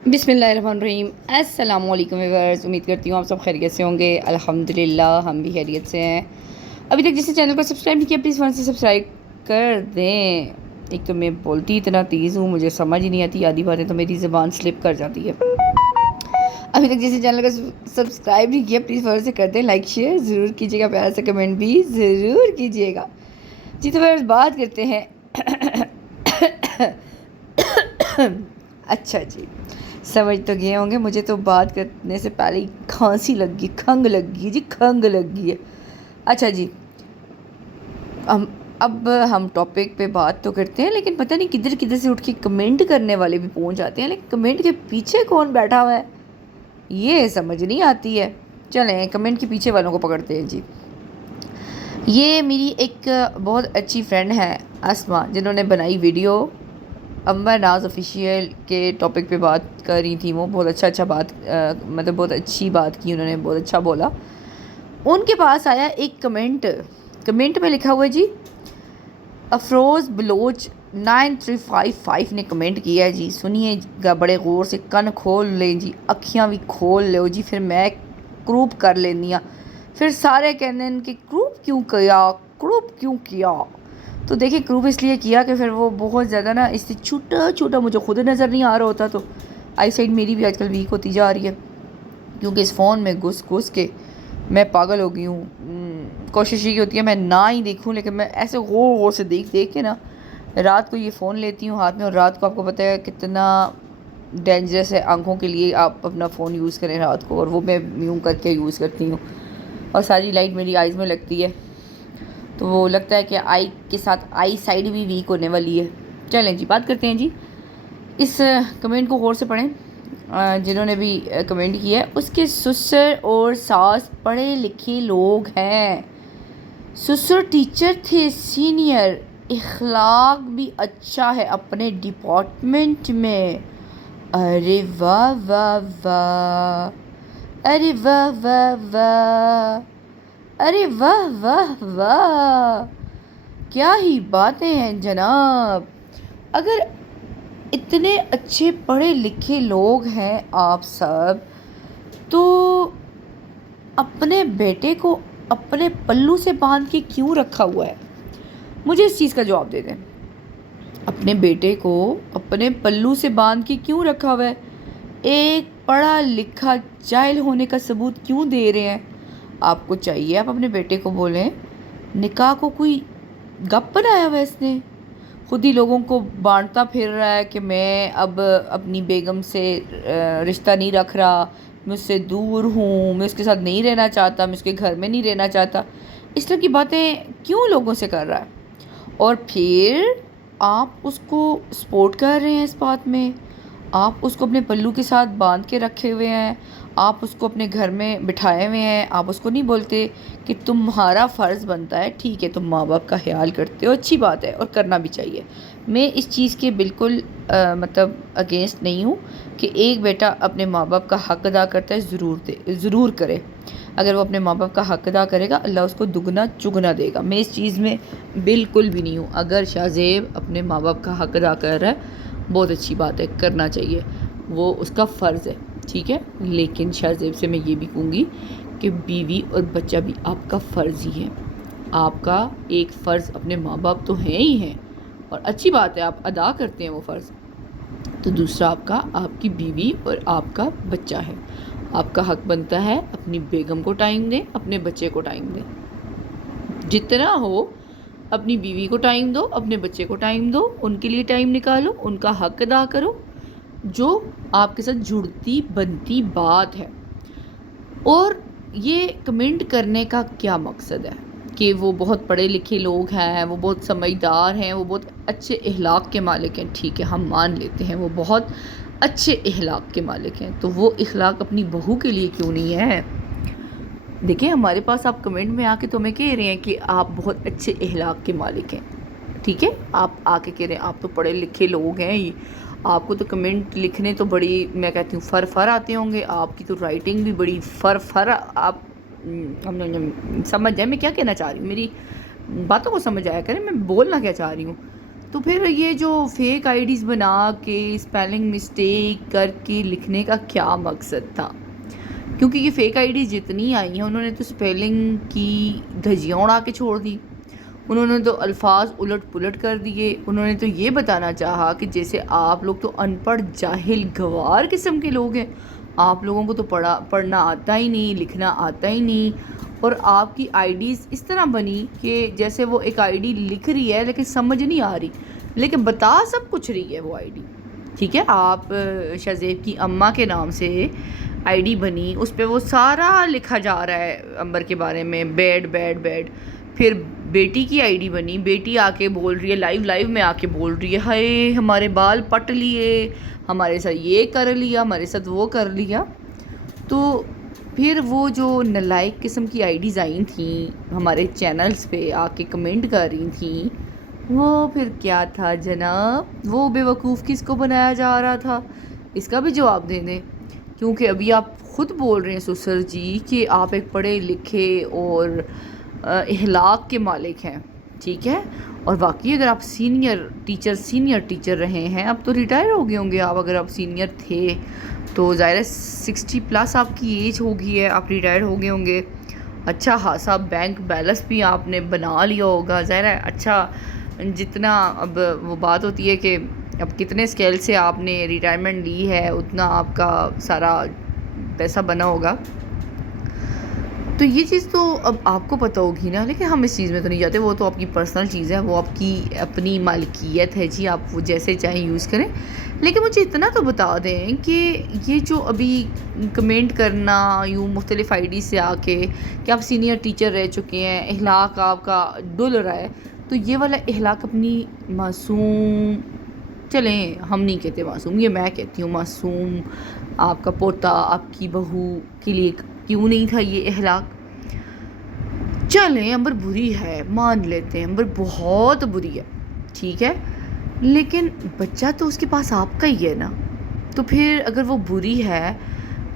بسم اللہ الرحمن الرحیم۔ السلام علیکم ویورز، امید کرتی ہوں آپ سب خیریت سے ہوں گے۔ الحمدللہ ہم بھی خیریت سے ہیں۔ ابھی تک جسے چینل کو سبسکرائب نہیں کیا پلیز فون سے سبسکرائب کر دیں۔ ایک تو میں بولتی اتنا تیز ہوں، مجھے سمجھ نہیں آتی، آدھی باتیں تو میری زبان سلپ کر جاتی ہے۔ ابھی تک جسے چینل کو سبسکرائب نہیں کیا پلیز فون سے کر دیں، لائک شیئر ضرور کیجیے گا، پیارا سا کمنٹ بھی ضرور کیجیے گا۔ جی تو ویورز بات کرتے ہیں اچھا جی، سمجھ تو گئے ہوں گے، مجھے تو بات کرنے سے پہلے ہی کھانسی لگ گئی، کھنگ لگ گئی جی، کھنگ لگ گئی ہے۔ اچھا جی، اب ہم ٹاپک پہ بات تو کرتے ہیں، لیکن پتہ نہیں کدھر کدھر سے اٹھ کے کمنٹ کرنے والے بھی پہنچ جاتے ہیں، لیکن کمنٹ کے پیچھے کون بیٹھا ہوا ہے یہ سمجھ نہیں آتی ہے۔ چلیں کمنٹ کے پیچھے والوں کو پکڑتے ہیں جی۔ یہ میری ایک بہت اچھی فرینڈ ہے اسما، جنہوں نے بنائی ویڈیو امبر ناز آفیشیل کے ٹاپک پہ بات کر رہی تھی۔ وہ بہت اچھا بات مطلب بہت اچھی بات کی انہوں نے، بہت اچھا بولا۔ ان کے پاس آیا ایک کمنٹ میں لکھا ہوا ہے جی، افروز بلوچ 9355 نے کمنٹ کیا ہے جی۔ سنیے گا بڑے غور سے، کن کھول لیں جی، اکھیاں بھی کھول لو جی، پھر میں کروپ کر لینی ہاں۔ پھر سارے کہنے ہیں کہ کروپ کیوں کیا؟ تو دیکھیں کروپ اس لیے کیا کہ پھر وہ بہت زیادہ نا اس سے چھوٹا مجھے خود نظر نہیں آ رہا ہوتا، تو آئی سائڈ میری بھی آج کل ویک ہوتی جا رہی ہے، کیونکہ اس فون میں گھس کے میں پاگل ہو گئی ہوں۔ کوشش یہ ہوتی ہے میں نہ ہی دیکھوں، لیکن میں ایسے غور سے دیکھ کے نا رات کو یہ فون لیتی ہوں ہاتھ میں، اور رات کو آپ کو پتہ ہے کتنا ڈینجرس ہے آنکھوں کے لیے آپ اپنا فون یوز کریں رات کو، اور وہ میں یوں کر کے یوز کرتی ہوں، اور ساری لائٹ میری آئیز میں لگتی ہے، تو وہ لگتا ہے کہ آئی کے ساتھ آئی سائڈ بھی ویک ہونے والی ہے۔ چلیں جی بات کرتے ہیں جی، اس کمنٹ کو غور سے پڑھیں جنہوں نے بھی کمنٹ کیا ہے۔ اس کے سسر اور ساس پڑھے لکھے لوگ ہیں، سسر ٹیچر تھے سینئر، اخلاق بھی اچھا ہے اپنے ڈپارٹمنٹ میں۔ ارے واہ واہ واہ، ارے واہ واہ واہ، ارے واہ واہ واہ، کیا ہی باتیں ہیں جناب۔ اگر اتنے اچھے پڑھے لکھے لوگ ہیں آپ سب، تو اپنے بیٹے کو اپنے پلو سے باندھ کے کیوں رکھا ہوا ہے؟ مجھے اس چیز کا جواب دے دیں۔ اپنے بیٹے کو اپنے پلو سے باندھ کے کیوں رکھا ہوا ہے؟ ایک پڑھا لکھا جاہل ہونے کا ثبوت کیوں دے رہے ہیں؟ آپ کو چاہیے آپ اپنے بیٹے کو بولیں، نکاح کو کوئی گپ بنایا ہوا ہے اس نے، خود ہی لوگوں کو بانٹتا پھر رہا ہے کہ میں اب اپنی بیگم سے رشتہ نہیں رکھ رہا، میں اس سے دور ہوں، میں اس کے ساتھ نہیں رہنا چاہتا، میں اس کے گھر میں نہیں رہنا چاہتا۔ اس طرح کی باتیں کیوں لوگوں سے کر رہا ہے؟ اور پھر آپ اس کو سپورٹ کر رہے ہیں اس بات میں، آپ اس کو اپنے پلو کے ساتھ باندھ کے رکھے ہوئے ہیں، آپ اس کو اپنے گھر میں بٹھائے ہوئے ہیں، آپ اس کو نہیں بولتے کہ تمہارا فرض بنتا ہے، ٹھیک ہے تم ماں باپ کا خیال کرتے ہو، اچھی بات ہے اور کرنا بھی چاہیے۔ میں اس چیز کے بالکل مطلب اگینسٹ نہیں ہوں کہ ایک بیٹا اپنے ماں باپ کا حق ادا کرتا ہے، ضرور کرے۔ اگر وہ اپنے ماں باپ کا حق ادا کرے گا اللہ اس کو دگنا چگنا دے گا، میں اس چیز میں بالکل بھی نہیں ہوں۔ اگر شاہ زیب اپنے ماں باپ کا حق ادا کر رہا ہے بہت اچھی بات ہے، کرنا چاہیے، وہ اس کا فرض ہے، ٹھیک ہے۔ لیکن شاہ زیب سے میں یہ بھی کہوں گی کہ بیوی اور بچہ بھی آپ کا فرض ہی ہے۔ آپ کا ایک فرض اپنے ماں باپ تو ہیں ہی ہیں، اور اچھی بات ہے آپ ادا کرتے ہیں وہ فرض، تو دوسرا آپ کی بیوی اور آپ کا بچہ ہے۔ آپ کا حق بنتا ہے اپنی بیگم کو ٹائم دیں، اپنے بچے کو ٹائم دیں، جتنا ہو اپنی بیوی کو ٹائم دو، اپنے بچے کو ٹائم دو، ان کے لیے ٹائم نکالو، ان کا حق ادا کرو، جو آپ کے ساتھ جڑتی بنتی بات ہے۔ اور یہ کمنٹ کرنے کا کیا مقصد ہے کہ وہ بہت پڑھے لکھے لوگ ہیں، وہ بہت سمجھدار ہیں، وہ بہت اچھے اخلاق کے مالک ہیں، ٹھیک ہے ہم مان لیتے ہیں وہ بہت اچھے اخلاق کے مالک ہیں، تو وہ اخلاق اپنی بہو کے لیے کیوں نہیں ہے؟ دیکھیں ہمارے پاس آپ کمنٹ میں آ کے تو ہمیں کہہ رہے ہیں کہ آپ بہت اچھے اخلاق کے مالک ہیں، ٹھیک ہے، آپ آ کے کہہ رہے ہیں آپ تو پڑھے لکھے لوگ ہیں، آپ کو تو کمنٹ لکھنے تو بڑی میں کہتی ہوں فر آتے ہوں گے، آپ کی تو رائٹنگ بھی بڑی فر آپ سمجھ جائیں میں کیا کہنا چاہ رہی ہوں، میری باتوں کو سمجھ آیا کریں میں بولنا کیا چاہ رہی ہوں۔ تو پھر یہ جو فیک آئی ڈیز بنا کے اسپیلنگ مسٹیک کر کے لکھنے کا کیا مقصد تھا؟ کیونکہ یہ فیک آئی ڈیز جتنی آئی ہیں انہوں نے تو اسپیلنگ کی دھجیاں اڑا کے چھوڑ دی، انہوں نے تو الفاظ الٹ پلٹ کر دیے، انہوں نے تو یہ بتانا چاہا کہ جیسے آپ لوگ تو ان پڑھ جاہل گوار قسم کے لوگ ہیں، آپ لوگوں کو تو پڑھنا آتا ہی نہیں، لکھنا آتا ہی نہیں، اور آپ کی آئی ڈیز اس طرح بنی کہ جیسے وہ ایک آئی ڈی لکھ رہی ہے لیکن سمجھ نہیں آ رہی، لیکن بتا سب کچھ رہی ہے وہ آئی ڈی، ٹھیک ہے؟ آپ شہزیب کی اماں کے نام سے آئی ڈی بنی، اس پہ وہ سارا لکھا جا رہا ہے امبر کے بارے میں، بیڈ بیڈ بیڈ، پھر بیٹی کی آئی ڈی بنی، بیٹی آ کے بول رہی ہے، لائیو میں آ کے بول رہی ہے، ہائے ہمارے بال پٹ لیے، ہمارے ساتھ یہ کر لیا، ہمارے ساتھ وہ کر لیا۔ تو پھر وہ جو نالائق قسم کی آئی ڈیز آئی تھیں ہمارے چینلز پہ آ کے کمنٹ کر رہی تھیں، وہ پھر کیا تھا جناب؟ وہ بے وقوف کس کو بنایا جا رہا تھا؟ اس کا بھی جواب دے دیں، کیونکہ ابھی آپ خود بول رہے ہیں سسر جی کہ آپ ایک پڑھے لکھے اور اخلاق کے مالک ہیں، ٹھیک ہے؟ اور واقعی اگر آپ سینئر ٹیچر رہے ہیں، اب تو ریٹائر ہو گئے ہوں گے آپ، اگر آپ سینئر تھے تو ظاہر ہے 60+ آپ کی ایج ہوگی ہے، آپ ریٹائر ہو گئے ہوں گے، اچھا خاصا بینک بیلنس بھی آپ نے بنا لیا ہوگا، ظاہر ہے اچھا جتنا، اب وہ بات ہوتی ہے کہ اب کتنے اسکیل سے آپ نے ریٹائرمنٹ لی ہے اتنا آپ کا سارا پیسہ بنا ہوگا، تو یہ چیز تو اب آپ کو پتہ ہوگی نا، لیکن ہم اس چیز میں تو نہیں جاتے، وہ تو آپ کی پرسنل چیز ہے، وہ آپ کی اپنی مالکیت ہے جی، آپ وہ جیسے چاہیں یوز کریں، لیکن مجھے اتنا تو بتا دیں کہ یہ جو ابھی کمنٹ کرنا یوں مختلف آئی ڈی سے آ کے کہ آپ سینئر ٹیچر رہ چکے ہیں، اخلاق آپ کا ڈل رہا ہے، تو یہ والا اخلاق اپنی معصوم، چلیں ہم نہیں کہتے معصوم، یہ میں کہتی ہوں معصوم، آپ کا پوتا، آپ کی بہو کے لیے کیوں نہیں تھا یہ اخلاق؟ چلیں امبر بری ہے، مان لیتے ہیں امبر بہت بری ہے، ٹھیک ہے، لیکن بچہ تو اس کے پاس آپ کا ہی ہے نا، تو پھر اگر وہ بری ہے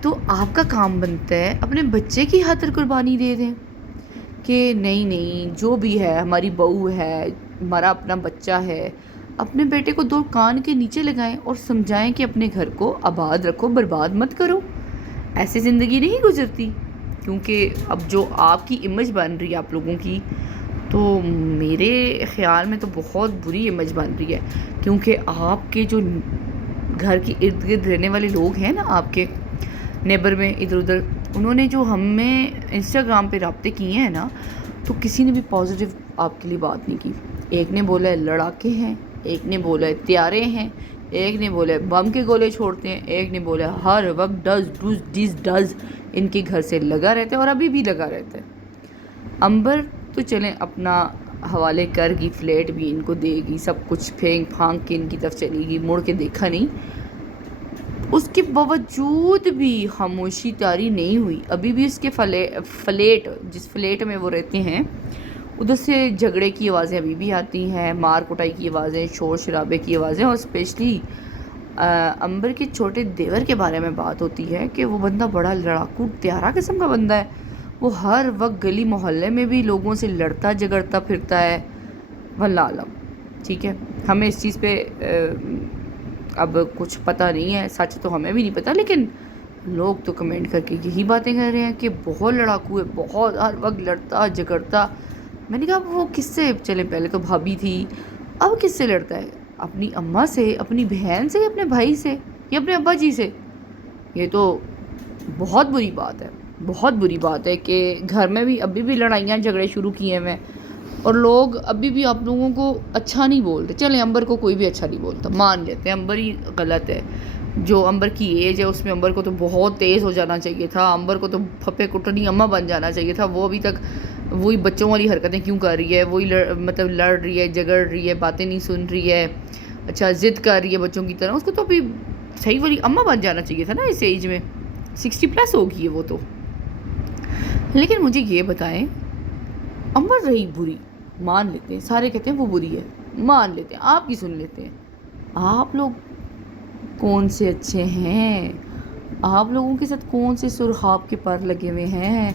تو آپ کا کام بنتا ہے اپنے بچے کی خاطر قربانی دے دیں کہ نہیں جو بھی ہے ہماری بہو ہے، ہمارا اپنا بچہ ہے، اپنے بیٹے کو 2 کان کے نیچے لگائیں اور سمجھائیں کہ اپنے گھر کو آباد رکھو، برباد مت کرو، ایسے زندگی نہیں گزرتی، کیونکہ اب جو آپ کی امیج بن رہی ہے آپ لوگوں کی، تو میرے خیال میں تو بہت بری امیج بن رہی ہے، کیونکہ آپ کے جو گھر کے ارد گرد رہنے والے لوگ ہیں نا، آپ کے نیبر میں ادھر ادھر، انہوں نے جو ہمیں انسٹاگرام پہ رابطے کیے ہیں نا، تو کسی نے بھی پازیٹیو آپ کے لیے بات نہیں کی، ایک نے بولا ہے لڑاکے ہیں، ایک نے بولا ہے تیارے ہیں، ایک نے بولا ہے بم کے گولے چھوڑتے ہیں، ایک نے بولا ہے ہر وقت ڈز ان کے گھر سے لگا رہتا ہے، اور ابھی بھی لگا رہتا ہے۔ امبر تو چلیں اپنا حوالے کر گی، فلیٹ بھی ان کو دے گی، سب کچھ پھینک پھانک کے ان کی طرف چلی گی، مڑ کے دیکھا نہیں، اس کے باوجود بھی خاموشی طاری نہیں ہوئی، ابھی بھی اس کے فلیٹ، جس فلیٹ میں وہ رہتے ہیں، ادھر سے جھگڑے کی آوازیں ابھی بھی آتی ہیں، مار کٹائی کی آوازیں، شور شرابے کی آوازیں، اور اسپیشلی امبر کے چھوٹے دیور کے بارے میں بات ہوتی ہے کہ وہ بندہ بڑا لڑاکو تیارہ قسم کا بندہ ہے، وہ ہر وقت گلی محلے میں بھی لوگوں سے لڑتا جھگڑتا پھرتا ہے، واللہ عالم، ٹھیک ہے؟ ہمیں اس چیز پہ اب کچھ پتہ نہیں ہے، سچ تو ہمیں بھی نہیں پتہ، لیکن لوگ تو کمنٹ کر کے یہی باتیں کر رہے ہیں کہ بہت لڑاکو ہے، بہت ہر وقت لڑتا جھگڑتا۔ میں نے کہا وہ کس سے، چلے پہلے تو بھابھی تھی، اب کس سے لڑتا ہے؟ اپنی اماں سے، اپنی بہن سے، اپنے بھائی سے، یا اپنے ابا جی سے؟ یہ تو بہت بری بات ہے، بہت بری بات ہے کہ گھر میں بھی ابھی بھی لڑائیاں جھگڑے شروع کیے ہوئے ہیں، اور لوگ ابھی بھی آپ لوگوں کو اچھا نہیں بولتے۔ چلیں امبر کو کوئی بھی اچھا نہیں بولتا، مان لیتے ہیں امبر ہی غلط ہے، جو امبر کی ایج ہے اس میں امبر کو تو بہت تیز ہو جانا چاہیے تھا، امبر کو تو پھپے کٹنی اماں بن جانا چاہیے تھا، وہ ابھی تک وہی بچوں والی حرکتیں کیوں کر رہی ہے؟ وہی مطلب لڑ رہی ہے، جھگڑ رہی ہے، باتیں نہیں سن رہی ہے، اچھا ضد کر رہی ہے بچوں کی طرح، اس کو تو ابھی صحیح والی اماں بن جانا چاہیے تھا نا اس ایج میں، 60+ ہوگی ہے وہ تو۔ لیکن مجھے یہ بتائیں، امبر رہی بری، مان لیتے ہیں، سارے کہتے ہیں وہ بری ہے، مان لیتے ہیں، آپ کی سن لیتے ہیں، آپ لوگ کون سے اچھے ہیں؟ آپ لوگوں کے ساتھ کون سے سرخاب کے پر لگے ہوئے ہیں؟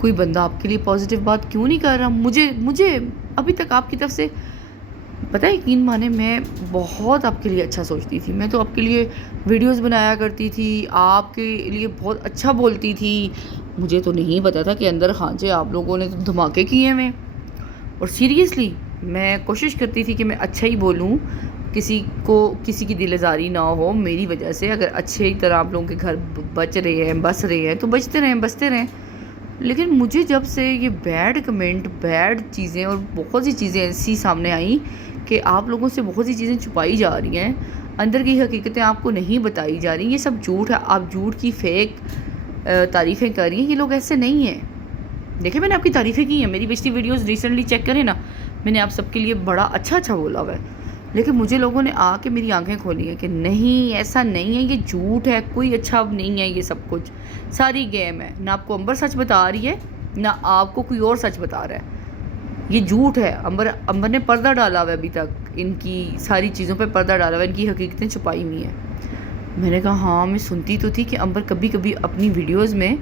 کوئی بندہ آپ کے لیے پازیٹیو بات کیوں نہیں کر رہا؟ مجھے ابھی تک آپ کی طرف سے پتہ ہے یقین مانے میں بہت آپ کے لیے اچھا سوچتی تھی، میں تو آپ کے لیے ویڈیوز بنایا کرتی تھی، آپ کے لیے بہت اچھا بولتی تھی. مجھے تو نہیں پتا تھا کہ اندر خانچے آپ لوگوں نے تو دھماکے کیے ہوئے. اور سیریسلی میں کوشش کرتی تھی کہ میں اچھا ہی بولوں، کسی کی دل آزاری نہ ہو میری وجہ سے. اگر اچھے طرح آپ لوگوں کے گھر بس رہے ہیں تو بستے رہیں. لیکن مجھے جب سے یہ بیڈ کمنٹ، بیڈ چیزیں اور بہت سی چیزیں ایسی سامنے آئیں کہ آپ لوگوں سے بہت سی چیزیں چھپائی جا رہی ہیں، اندر کی حقیقتیں آپ کو نہیں بتائی جا رہی، یہ سب جھوٹ ہے. آپ جھوٹ کی فیک تعریفیں کر رہی ہیں. یہ لوگ ایسے نہیں ہیں. دیکھیں میں نے آپ کی تعریفیں کی ہیں، میری پچھلی ویڈیوز ریسنٹلی چیک کریں نا، میں نے آپ سب کے لیے بڑا اچھا بولا ہوا ہے. لیکن مجھے لوگوں نے آ کے میری آنکھیں کھولی ہیں کہ نہیں ایسا نہیں ہے، یہ جھوٹ ہے، کوئی اچھا نہیں ہے، یہ سب کچھ ساری گیم ہے. نہ آپ کو امبر سچ بتا رہی ہے، نہ آپ کو کوئی اور سچ بتا رہا ہے. یہ جھوٹ ہے. امبر نے پردہ ڈالا ہوا ہے، ابھی تک ان کی ساری چیزوں پہ پردہ ڈالا ہوا ہے، ان کی حقیقتیں چھپائی ہوئی ہیں. میں نے کہا ہاں میں سنتی تو تھی کہ امبر کبھی کبھی اپنی ویڈیوز میں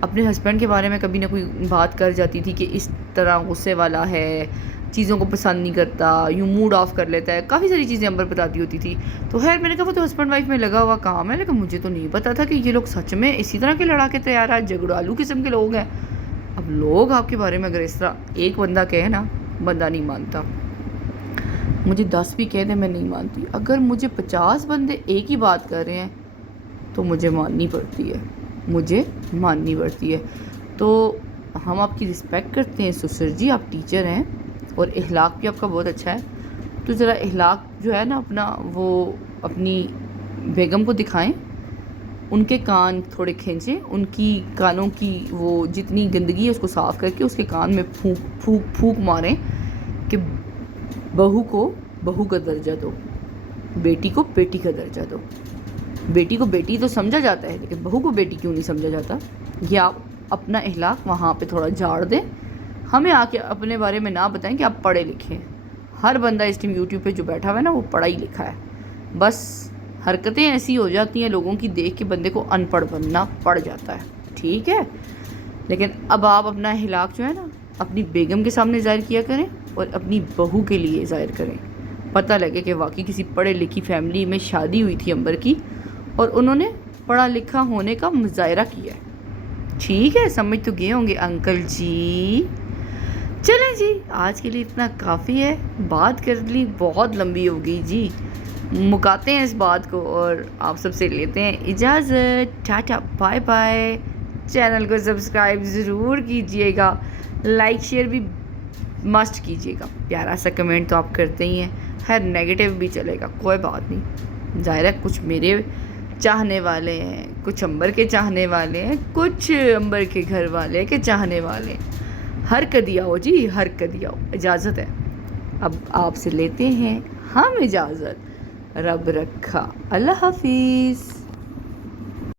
اپنے ہسبینڈ کے بارے میں کبھی نہ کوئی بات کر جاتی تھی کہ اس طرح غصے والا ہے، چیزوں کو پسند نہیں کرتا، یوں موڈ آف کر لیتا ہے. کافی ساری چیزیں امبر بتاتی ہوتی تھی. تو خیر میں نے کہا وہ تو ہسبینڈ وائف میں لگا ہوا کام ہے، لیکن مجھے تو نہیں پتا تھا کہ یہ لوگ سچ میں اسی طرح کے لڑا کے تیار ہیں، جھگڑالو قسم کے لوگ ہیں. اب لوگ آپ کے بارے میں اگر اس طرح ایک بندہ کہے نا، بندہ نہیں مانتا. مجھے 10 بھی کہہ دیں میں نہیں مانتی. اگر مجھے 50 بندے ایک ہی بات کر رہے ہیں تو مجھے ماننی پڑتی ہے. تو ہم آپ کی رسپیکٹ کرتے ہیں سسر جی، آپ ٹیچر ہیں اور اخلاق بھی آپ کا بہت اچھا ہے. تو ذرا اخلاق جو ہے نا اپنا، وہ اپنی بیگم کو دکھائیں. ان کے کان تھوڑے کھینچیں، ان کی کانوں کی وہ جتنی گندگی ہے اس کو صاف کر کے اس کے کان میں پھونک ماریں کہ بہو کو بہو کا درجہ دو، بیٹی کو بیٹی کا درجہ دو. بیٹی کو بیٹی تو سمجھا جاتا ہے، لیکن بہو کو بیٹی کیوں نہیں سمجھا جاتا؟ یہ آپ اپنا اخلاق وہاں پہ تھوڑا جھاڑ دیں. ہمیں آ کے اپنے بارے میں نہ بتائیں کہ آپ پڑھے لکھے ہیں. ہر بندہ اس ٹائم یوٹیوب پہ جو بیٹھا ہوا ہے نا وہ پڑھا ہی لکھا ہے. بس حرکتیں ایسی ہو جاتی ہیں لوگوں کی دیکھ کے بندے کو ان پڑھ بننا پڑ جاتا ہے. ٹھیک ہے، لیکن اب آپ اپنا اخلاق جو ہے نا اپنی بیگم کے سامنے ظاہر کیا کریں اور اپنی بہو کے لیے ظاہر کریں. پتہ لگے کہ واقعی کسی پڑھے لکھی فیملی میں شادی ہوئی تھی امبر کی اور انہوں نے پڑھا لکھا ہونے کا مظاہرہ کیا ہے. ٹھیک ہے، سمجھ تو گئے ہوں گے انکل جی. چلیں جی آج کے لیے اتنا کافی ہے، بات کر لی بہت لمبی ہو گئی جی. مکاتے ہیں اس بات کو اور آپ سب سے لیتے ہیں اجازت. Tata bye bye. چینل کو سبسکرائب ضرور کیجئے گا، لائک شیئر بھی مسٹ کیجئے گا. پیارا سا کمنٹ تو آپ کرتے ہی ہیں، خیر نیگیٹو بھی چلے گا کوئی بات نہیں. ظاہر ہے کچھ میرے چاہنے والے ہیں، کچھ امبر کے چاہنے والے ہیں، کچھ امبر کے گھر والے کے چاہنے والے ہیں. ہر کدی آؤ جی، ہر کدی آؤ. اجازت ہے. اب آپ سے لیتے ہیں ہم اجازت. رب رکھا. اللہ حافظ.